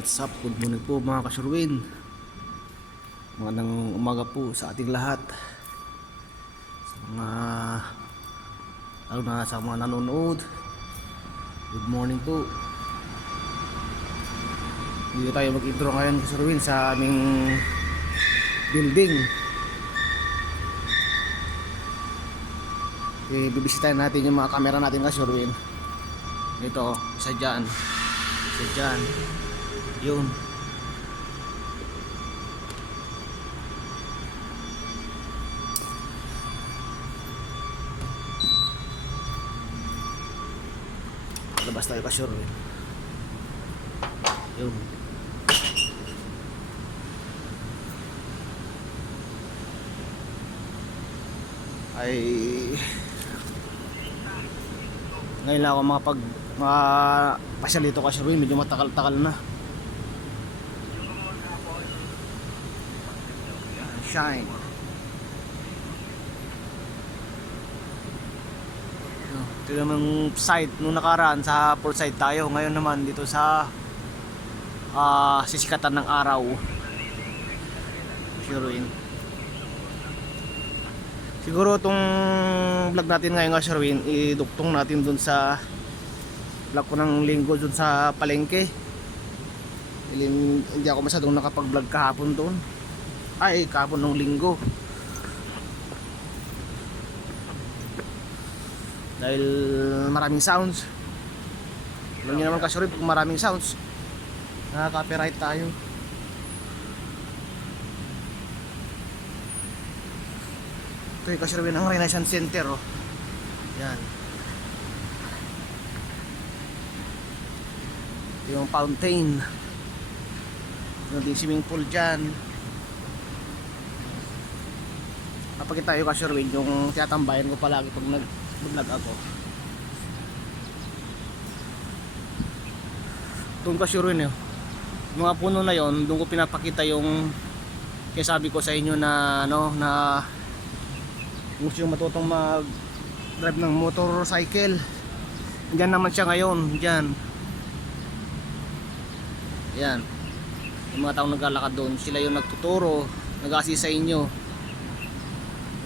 What's up? Good morning po mga kasurwin. Magandang umaga po sa ating lahat. Sa mga lalo na sa mga nanonood. Good morning po. Dito tayo mag-intro ngayon kasurwin sa aming building. Bibisitahin natin yung mga camera natin kasurwin. Ito, isa dyan. Isa dyan. Yun. Labas tayo kasurwin. Yun. Ay ngayon lang ako pasyal dito kasurwin. Medyo matakal-takal na. Shine. Ito naman side nung nakaraan sa port side tayo. Ngayon naman dito sa sisikatan ng araw. Siguro itong vlog natin ngayon nga Sherwin, iduktong natin dun sa vlog ko ng linggo dun sa palengke. Hindi ako masyadong nakapag-vlog kahapon doon. Ay, kahapon ng linggo. Dahil maraming sounds. Alam niyo naman kasurip, kung maraming sounds, nakaka-copyright tayo. Ito yung kasurip ng Renaissance Center, oh. Yan. Ito yung fountain. Ito yung swimming pool dyan. Kapag tayo kasurwin yung tinatambayan ko palagi pag nag-vlog ako. Doon kasurwin yun. Mga puno na yon, doon ko pinapakita yung kaya sabi ko sa inyo na na gusto yung matutong mag-drive ng motorcycle. Diyan naman siya ngayon, diyan. Yan. Yung mga taong naglalakad doon, sila yung nagtuturo, nag-assist sa inyo.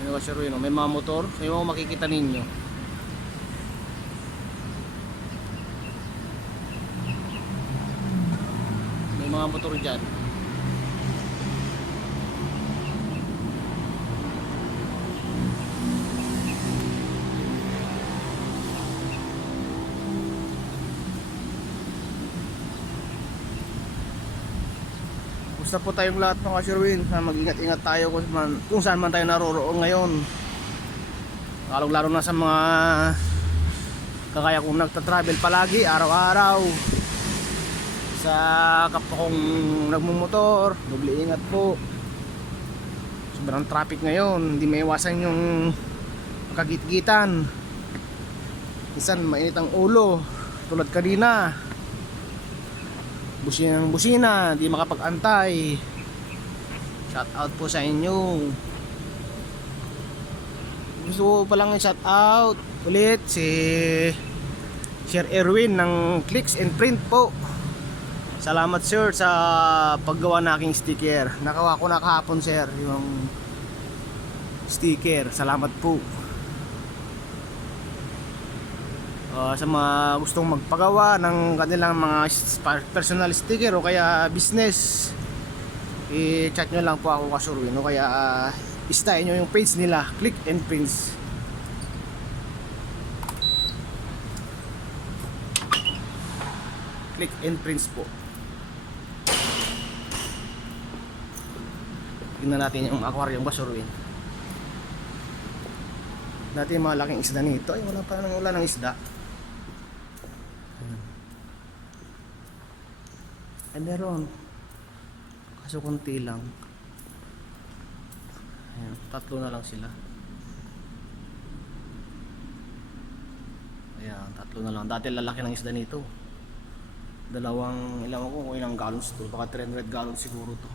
May mga motor, may mga makikita ninyo. May mga motor dyan. Basta po tayong lahat ng kasurwin, mag-ingat-ingat tayo kung saan man tayo naroroon ngayon. Lalo na sa mga kagaya kong nagta-travel palagi, araw-araw. Sa kapwa kong nagmumotor, doble ingat po. Sobrang traffic ngayon, hindi maiwasan yung kagit-gitan. Minsan mainit ang ulo, tulad kanina. Busina, di makapag-antay. Shout out po sa inyo. Gusto ko palang i-shout out ulit si Sir Erwin ng Clicks and Print po. Salamat sir sa paggawa ng aking sticker. Nakawa ko na kahapon sir yung sticker. Salamat po. Sa mga gustong magpagawa ng kanilang mga personal sticker o kaya business, i-chat nyo lang po ako kasurwin o kaya istahin nyo yung page nila, Click and Prints. Click and Prints po. Tingnan natin yung aquarium kasurwin. Dati yung mga laking isda nito ay wala ng isda. Ay meron, kaso konti lang. Ayan, tatlo na lang sila. Ayan, tatlo na lang. Dati lalaki ng isda nito. Ilang ko kung ilang gallons to. Baka 300 gallons siguro to.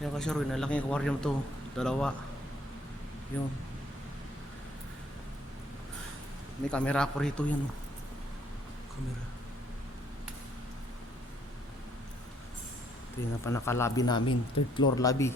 Kaya kasi rin, nalaking aquarium to. Dalawa. Yun. May camera ako rito yan. Camera. Ito yung pinaka-lobby namin, third floor lobby.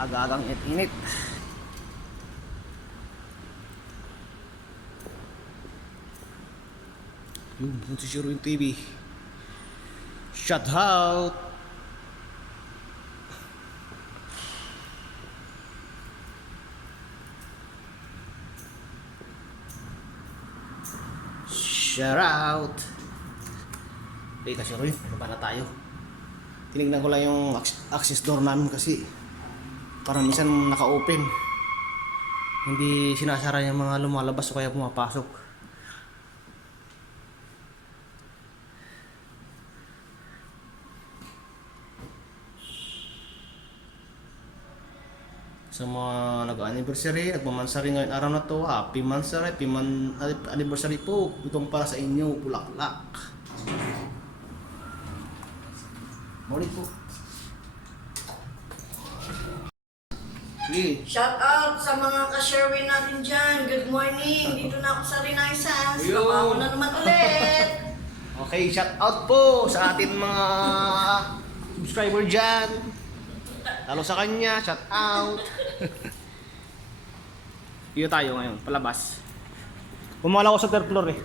Aga-agang init. Yung si Sherwin TV. Shout out. Shout out. Dito Sherwin, baba na tayo. Tinignan ko lang yung access door namin kasi parang minsan naka-open. Hindi sinasara yung mga lumalabas o kaya pumapasok. Sa mga nag-anniversary, nagmamansary ngayon araw na to, happy mansary, anniversary po. Itong para sa inyo, Bulaklak. Morning po. Sige. Shout out sa mga ka-Sherwin natin dyan. Good morning. Dito na ako sa Renaissance. Trabaho na naman ulit. Okay, shout out po sa atin mga subscriber dyan. Lalo sa kanya, shout out. Dito tayo ngayon, palabas. Pumala ko sa third floor eh.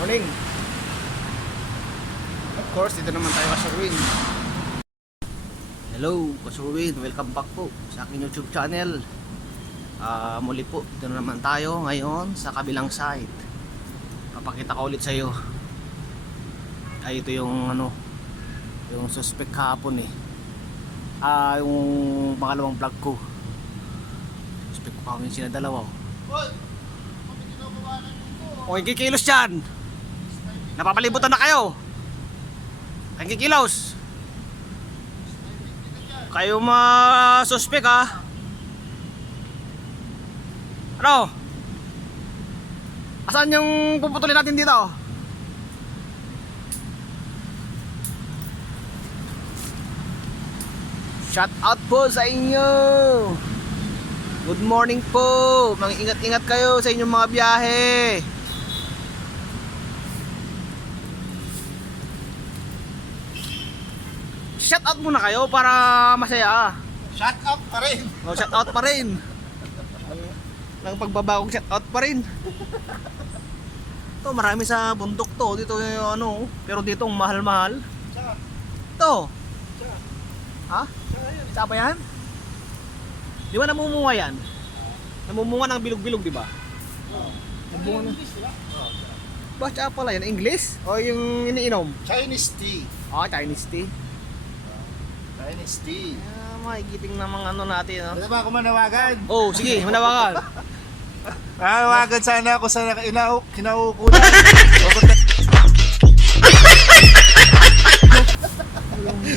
Morning. Of course, dito naman tayo Kasurwin. Hello, Kasurwin. Welcome back po sa aking YouTube channel. Muli po, dito na naman tayo ngayon sa kabilang side. Papakita ko ulit sa iyo. Ay, ito yung yung suspect kahapon eh. Yung pangalawang vlog ko. Suspect ko kahapon yung sinadalawa. Okay, kikilos dyan. Napapalibutan na kayo. Ang kikilos. Kayo ma-suspect ha. Ano? Asan yung puputulin natin dito? Shout out po sa inyo. Good morning po. Mag-ingat-ingat kayo sa inyong mga biyahe. Shout out muna kayo para masaya. Shout out pa rin. Oh, shout out pa rin. Nang pagbabagong shout out pa rin. To marami sa bundok to dito yung pero dito ang mahal-mahal. To. Ha? Saan pa yan? Di ba namumunga yan? Namumunga ng bilog-bilog, di ba? Namumunga ng... Ba, tsaka pala yan? English? O yung iniinom? Chinese tea. Chinese tea. Chinese tea. Mahigiting na mga natin, no? Pwede ba ako manawagan? Oh, sige, manawagan. Manawagan sana ako sa kinaukulan.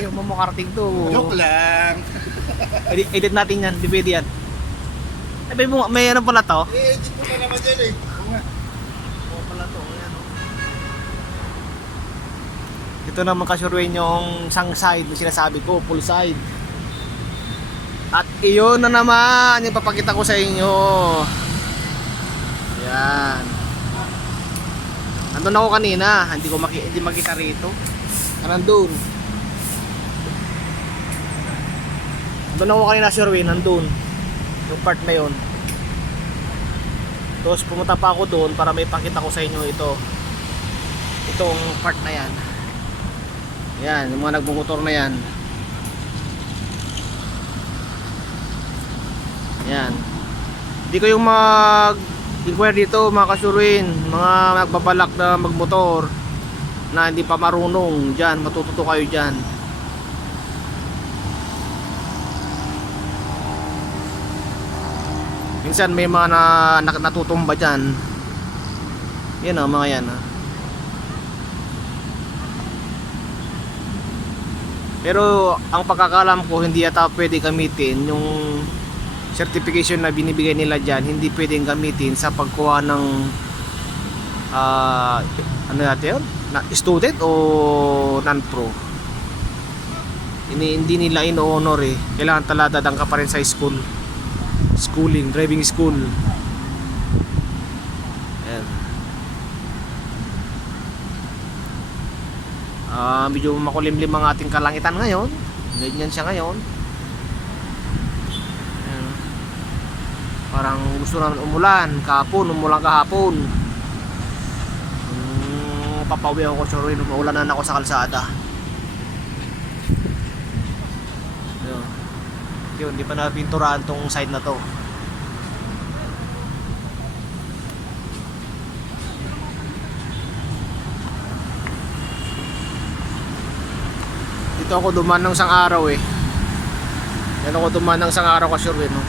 yung mamukarting to. Joke lang. Edit natin yan, dipede yan. May ano pala to? I-edit ko na naman yan eh. Oo pala to, ayan o. Ito naman Kasurwin yung sang side, yung sinasabi ko, full side. At iyon na naman, yung papakita ko sa inyo. Yan. Nandun ako kanina, hindi makita rito. Nandun. Nandun ako kanina Sherwin, nandun. Yung part na yun. Tapos pumunta pa ako doon para may pakita ko sa inyo ito. Itong part na yan. Yan, yung mga nagmumotor na yan. Yan. Hindi ko yung mag-inquire dito mga Kasurwin, mga nagbabalak na magmotor na hindi pa marunong. Diyan, matututo kayo diyan. Minsan may mga natutumba diyan. Yan mga yan. Pero ang pagkakalam ko, hindi yata pwede gamitin yung certification na binibigay nila dyan, hindi pwedeng gamitin sa pagkuha ng ano natin yun? Student o non-pro. Hindi nila ino-honor eh. Kailangan taladadang ka pa rin sa schooling, driving school. Ayan. Medyo makulimlim ang ating kalangitan ngayon. Ganyan siya ngayon. Ayan. Parang gusto naman umulan kahapon, umulan kahapon. Papauwi ako sa Ruin, umuulanan ako sa kalsada. Yun, hindi pa napinturahan tong side na to. Dito ako dumaan ng isang araw eh. Yan ako dumaan ng isang araw kasi Ruin, no?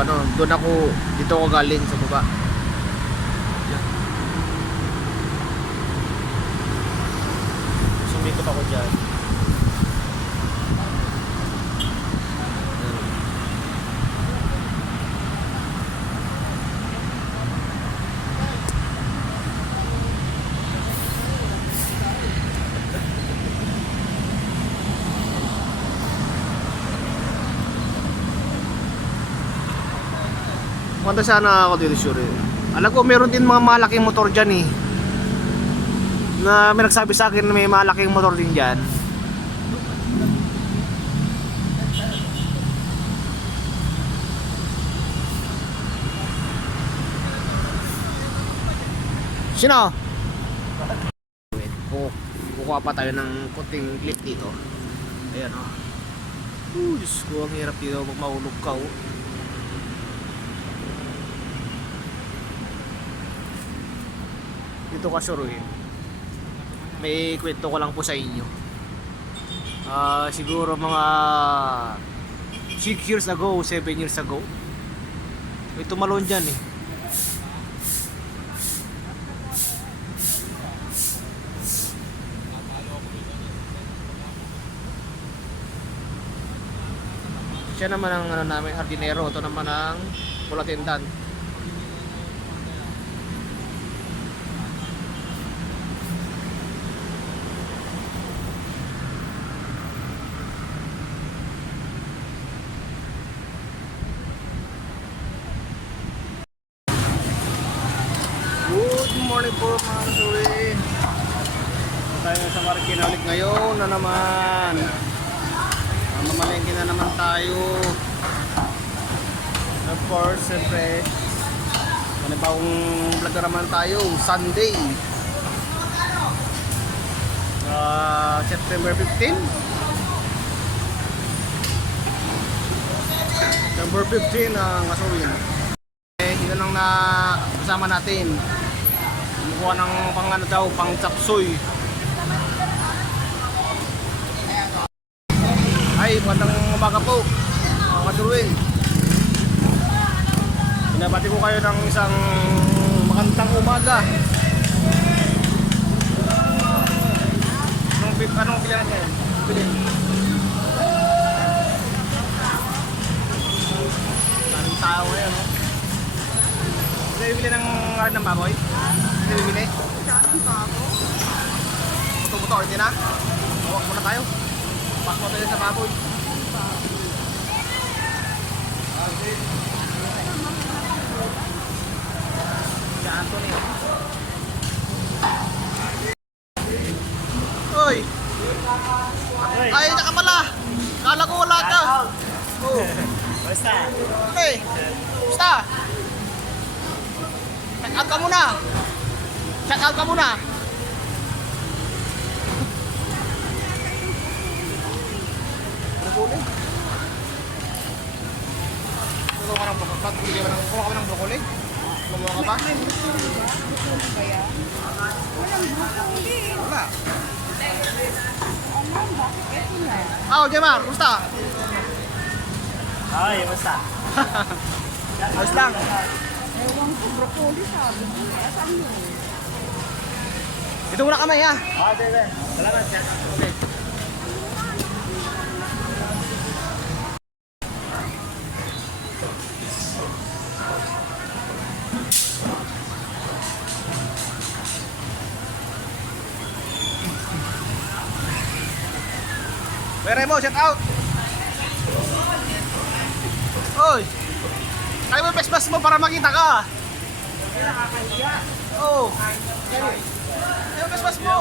Ano, doon ako, dito ako galing sa baba. Sumikot ako dyan. Punta sana ako dito sure. Alam ko meron din mga malaking motor dyan eh. Na may nagsabi sa akin na may malaking motor din dyan. Sino? Wait, kukuha pa tayo ng kunting clip dito. Ayan o. Diyos ko, ang hirap dito pag mahulog ka o. Dito ka Ruin, may kwento ko lang po sa inyo. Siguro mga 6 years ago, 7 years ago, may tumalon dyan eh. Siya naman ang ano namin, hardinero. Ito naman ang pulatindan. Good morning po mga kasuwi. Tayo sa Marikina ulit ngayon na naman. Mamalengke na naman tayo. Of course, siyempre panibawang vlog na naman tayo. Sunday, September 15. September 15 ang kasuwi. Yun ang kasama natin. Kumukuha ng pang ano daw, pang chapsuy. Ay, magandang umaga po mga kasuwi. Binabati ko kayo ng isang magandang umaga. Anong pilihan niya? Bilhin. Daming tao ngayon, no? Hindi bibili ng baboy? Hindi bibili? Buto-buto, hindi na? Huwag muna tayo. Pas mo tayo sa baboy. Si Anthony. Uy! Ay, naka pala! Kala ko wala ka! Oh. Basta. Okay! Basta! Check out ka muna! Check out ka muna! Brokoli? Kumuha ka ng brokoli? Kumuha ka ng brokoli? Kumuha ka ba? Wala. Jemar, kumusta? Ay, basta. Ayos lang. Ewan ko, broccoli sabi mo. Asan yun? Ito muna kamay ha. Sige. Salamat, sir. Okay. Pere mo, shout out. Oy. Kaya mo pespas mo para makita ka. Oh. Kaya mo pespas mo.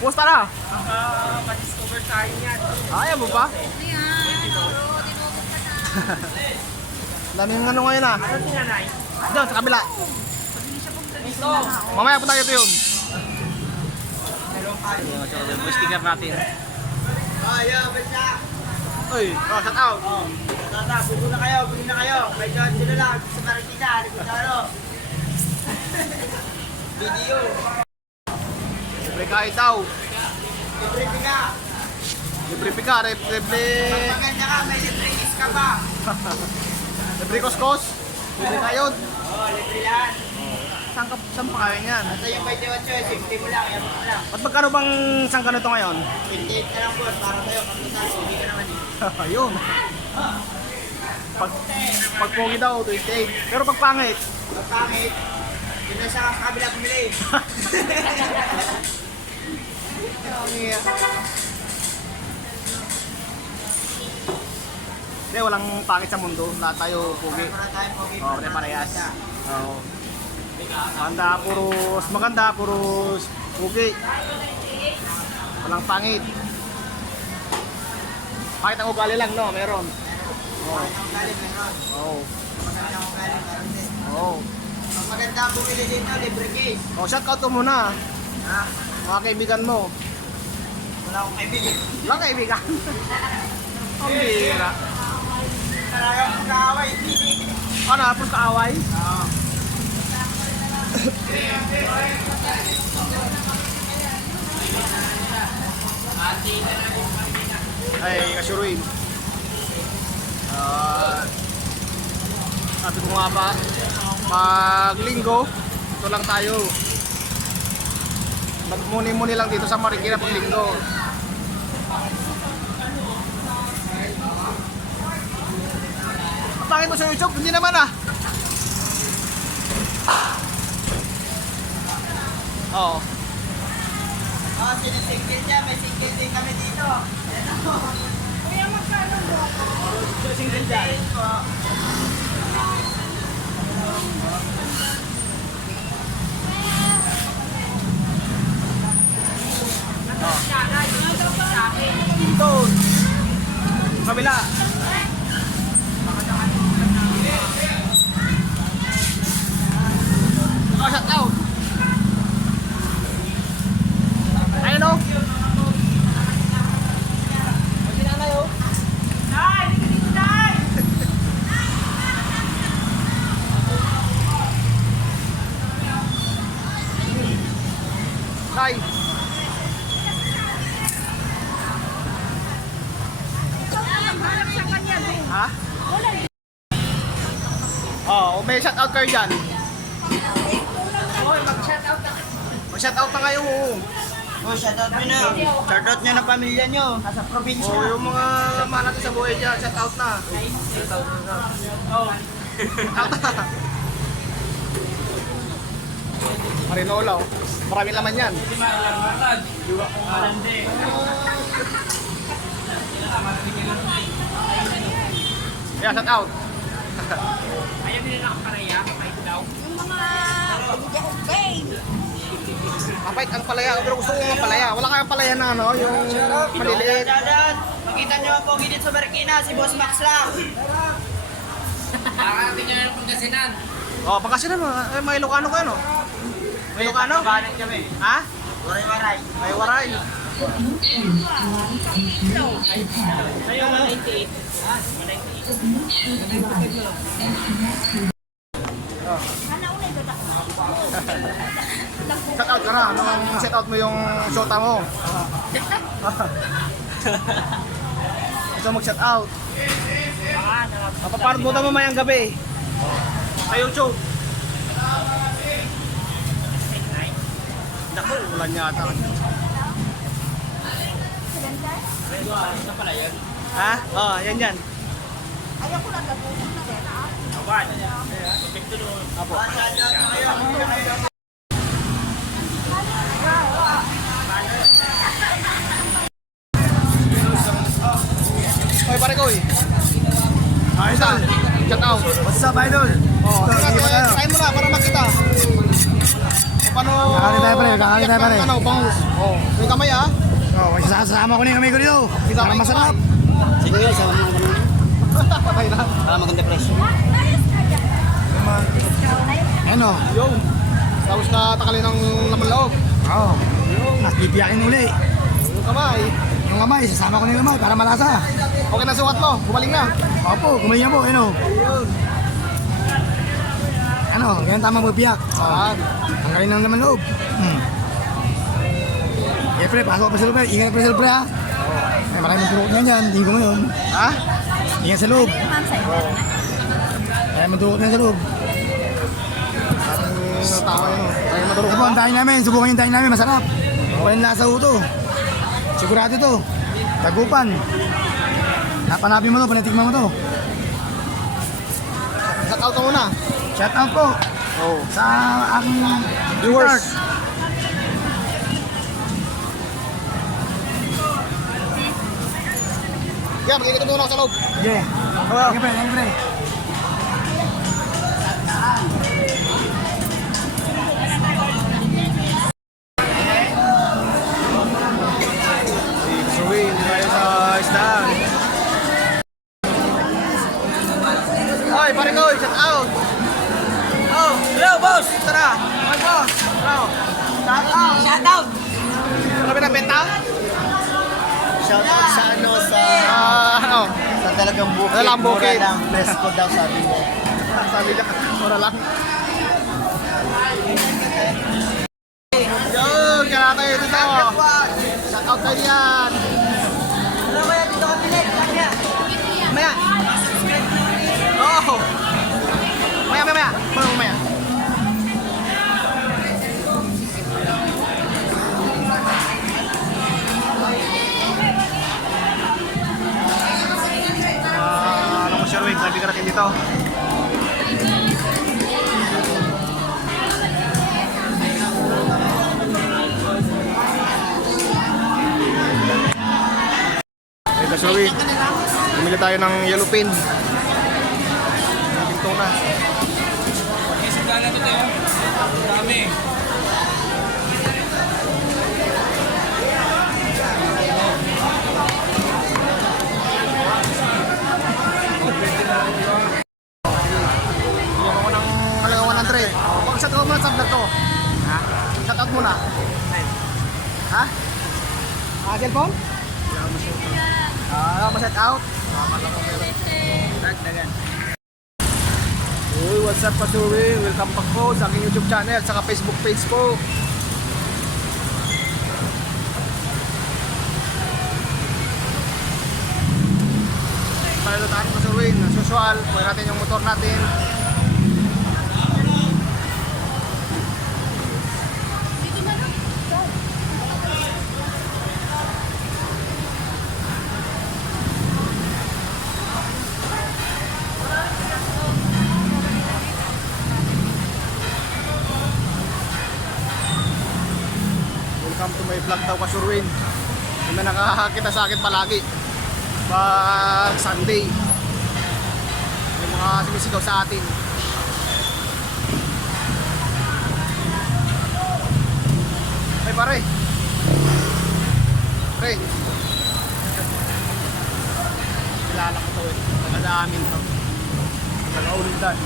Kumusta na? Pa-discover tayo yan. Ayaw mo pa? Daming ano ngayon ah. Ano si nanay? Diyan, sa kabila. Mamaya po tayo ito yun. Yung sticker natin. Uy, shout out. Tata, bugo na kayo, bugo na kayo. May John sila lang, sa Marikina, likod na ano. Video. Libre kahit daw. Libre ka. Libre pika, libre... Maganda ka, may libre kiss ka pa. Libre koskos. Libre kayod. Oo, libre lahat. Saan pa kayo yan? Ito yung by the watch, 50 mo lang, yan mo lang. At magkano bang isang ganito ngayon? 28 na lang po, para sa'yo, kamutan, hindi ka naman eh. Ayun. Pag pogi daw, 28. Pero pag pangit, Pagpangit, yun na siya sa kabila bumili. hindi, walang pangit sa mundo. Lahat tayo pogi. Para tayo pogi. Oo, parehas. Oo. Maganda, puros pogi. Walang pangit. Pangit ang ugali lang, no? Meron. Oo. Ang galing meron. Oo. Maganda ang galing meron din. Oo. Pag maganda ang bumili dito, libre case. Oh, shout out mo muna. Ha? Mga kaibigan mo. Wala akong kaibigan. Walang kaibigan. Ang bira. Talaga akong kaaway. Ano, hapos kaaway? Oo. Ay, kasyuruin. Sabi ko nga ba, pag linggo, ito lang tayo. Magmuni-muni lang dito sa Marikina pag linggo. Bakit mo sa YouTube? Hindi naman ah. Oo. Oh, sinisingle niya. May single din kami dito. Kuya, magkano mo? Single dyan. Dito. Kabila. Oh, shout out. Ayun o. Sinanay o. Tay. Ha? Oh, may shout out kayo dyan. Mag-shout out na kayo. Oh, shoutout nyo na. Shoutout nyo na pamilya nyo. Nasa probinsya. Oh, yung mga mahal natin sa buhay dyan, shout out na. Shout out na. Marinola, oh. Marami laman yan. Yeah, shout out. Ayaw nila nakakaraya. Kahit daw. Kapait ang palaya, pero gusto ko ng palaya. Wala kayong palaya na ano, yung maliliit. Shoutout. Makita nyo ang pogi dito sa Marikina. Si Boss Max lang. Nakarating nyo na ng Pangasinan. Oh, Pangasinan mo. Eh, may Ilocano kayo, no? May Ilocano? Balit kami. Ha? Waray-waray. May Waray. Sa'yo 198. Ha? 198. Shout out ka na. Anong shout out mo yung shota mo? Gusto mag-shout out. Papaparod mo na mamayang gabi. Sa YouTube. Naku, ulan yata. Ha? Oh, yan yan. Apo. Shoutout na kayo. Idol. Shout out. What's up, idol? Oh, try mo na para makita. Paano? Kakali tayo, pare. Kakali tayo, pare. Ano, bangus. Oh, may kamay ah. Oh, sasama ko na yung kamay ko dito. Para masarap. Sige nga, sama mo naman. Patay na. Para maganda presyo. Ano? Yo. Tapos na takalin ng laman loob. Oo. Mas bibiyakin uli. Yung kamay. Yung kamay, sasama ko na yung kamay para malasa. Okay na sukat mo. Gumaling na. Opo, kumain po, ano? Ano, ganyan tama magbiyak. Saan? Ang galing ng naman loob. Eh, pre, pasok pa sa loob. Ingat pre sa loob, pre, ha? Eh, maraming turok nga dyan. Hindi ko ngayon. Ha? Ingat sa loob. Maraming turok nga sa loob. Tama yun. Ay, matulog Ito po, ang daing namin. Subukan yung daing namin. Masarap. Walang lasa ho to. Sigurado to. Tagupan. Napanapin mo to, panatikman mo to. Shout out ka muna. Shout out po Oh. sa aking Viewers. Yeah, magkikita muna ako sa loob. Yeah. Thank you, pre. Thank you, pre. Suwi, hindi tayo sa isdaan. Oy, pare ko, shout out. Oh, hello boss. Tara. Hi boss. Hello. Shout out! Kami na benta? Shout out sa ano, sa Ano? sa talagang bukid. Talagang bukid. Mura lang, presko daw sabi mo. Sabi niya, mura lang. Yo, kaya kayo dito. Shout out kayo yan. Ano kaya dito kami net? Maya. Oh. Maya. Maya. Ano ko Sherwin, sabi ka natin dito. Ito Sherwin, bumili tayo ng yellow pin. Pinto na. Bigyan ako ng halagang 100. Pag-shout out mo na sa vlog ko. Ha? Shout out muna. Ha? Cellphone? Ma-shout out? Dagdagan. Uy, what's up Pasurin? Welcome back po sa aking YouTube channel, saka Facebook page po. Tayo tayo Pasurin, as usual, kuha natin yung motor natin. Welcome to my vlog daw Kasurwin. Yung na nakakakita sa akin palagi pag Sunday. May mga sumisigaw sa atin. Ay pare. Pre. Kilala ko to eh. Taga-amin to. Taga-ulindan.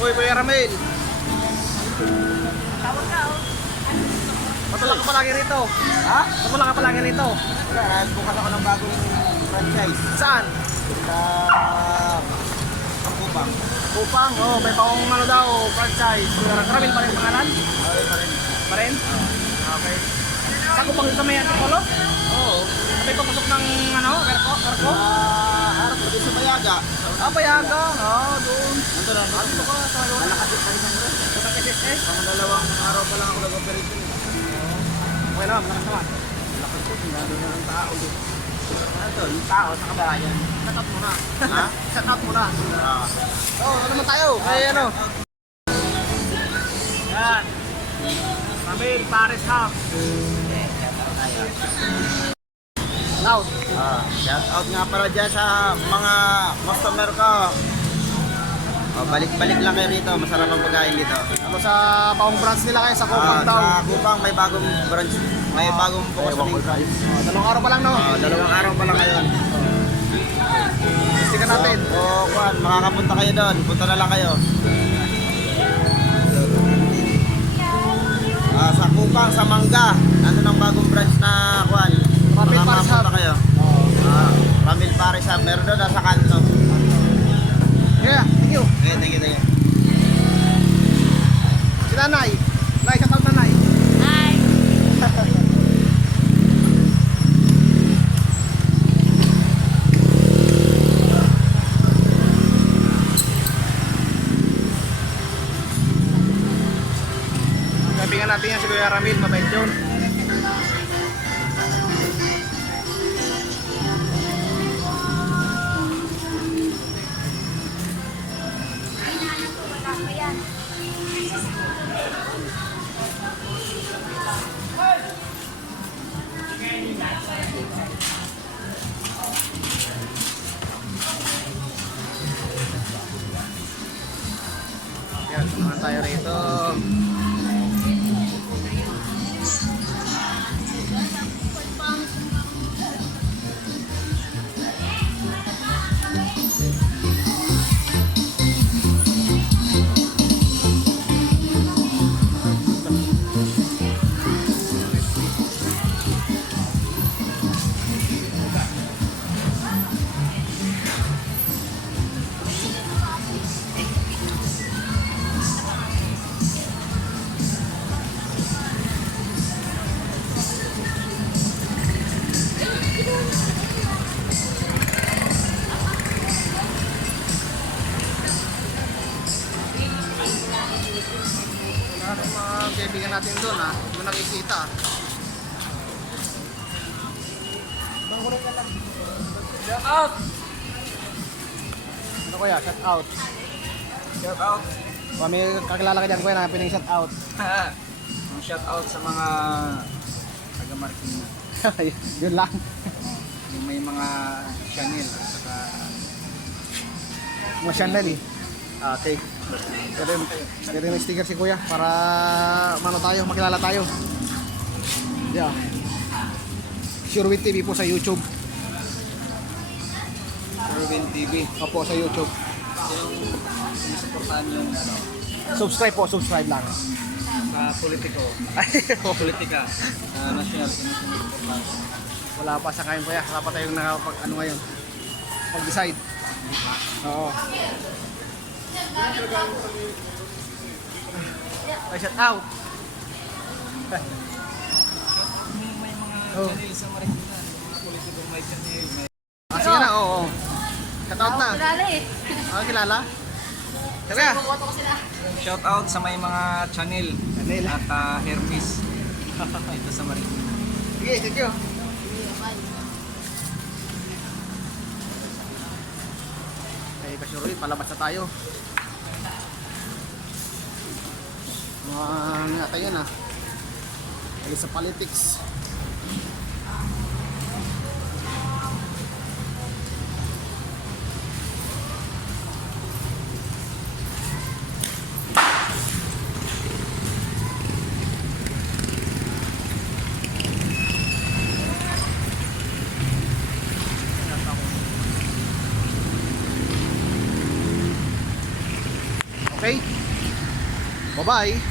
Uy, Kuya Ramel. Matulak ka palagi rito. Ha? Matulak ka palagi rito. Wala, nagbukas ako ng bagong franchise. Saan? Sa Kupang. Kupang. Oh, may pang ano daw, franchise. Ramil pa rin pangalan? Okay pa rin. Pa rin? Okay. Sa Kupang dito may Antipolo? Oo. May papasok ng ano, Karko? Harap ko din sa Bayaga. Ah, Payaga. Oh, doon. Nandun lang. Ano ka? Sa ano? Malakasit pa rin ang rin. Sa KSS? Pang dalawang araw pa lang ako nag-operate yun. Okay naman, malakas naman. Lakas ko, sinabi na ng tao. Ito, yung tao sa kabayan. Shut out muna. Ha? Shut out muna. Oh, ano naman tayo? Kaya ano? Yan. Ramil, Paris House. Loud. Shout out nga pala dyan sa mga customer ko. Balik-balik lang kayo rito. Masarap ang pagkain dito. Ano sa paong branch nila kayo sa Kupang daw? Sa Kupang may bagong branch. May bagong focusing. Dalawang araw pa lang, no? Dalawang araw pa lang ngayon. Stikan natin. Kuan, makakapunta kayo doon. Punta na lang kayo. Sa Kupang, sa Mangga. Nandun ang bagong branch na Kuan. Ramil Paris Hub. Makakapunta kayo. Ramil Paris Hub. Meron doon sa kanto. Yeah, thank you. Okay, thank you. Si Nanay. Nay, shout out Nanay. Hi! Kaibigan natin yan si Kuya Ramil, mabait yun. Yan, samahan tayo rito. Ano yung mga kaibigan natin doon, ha? Doon nakikita. Shout out! Ano kaya? Shout out. Shout out. May kakilala ka dyan, kuya, na pining shout out. Shout out sa mga taga Marikina. Yun lang. Yung may mga channel saka Mga channel eh. Okay. Pwede yung sticker si kuya para mano tayo, makilala tayo. Yeah. Surewit TV po sa YouTube. Urban TV. Opo, sa YouTube. Yung sinusuportahan yung ano, Subscribe po, subscribe lang. sa politiko. Politika. National sinusuportahan. Wala pa sa kain kuya. Wala pa tayong nakapag ano ngayon. Pag-decide. Oo. Ay, shout out. May mga Oh. channel sa Marikina. Mga politiko may channel. May Sige na, oo. Shout out na. Kilala eh. Kilala? Kuya. Bukoto ko sila. shout out sa may mga channel Channel. at Hermes dito sa Marikina. Sige, thank you. Ay, kasyuroy, palabas na tayo. Mga ano yata yan ah. Ay, sa politics. Okay? Bye-bye!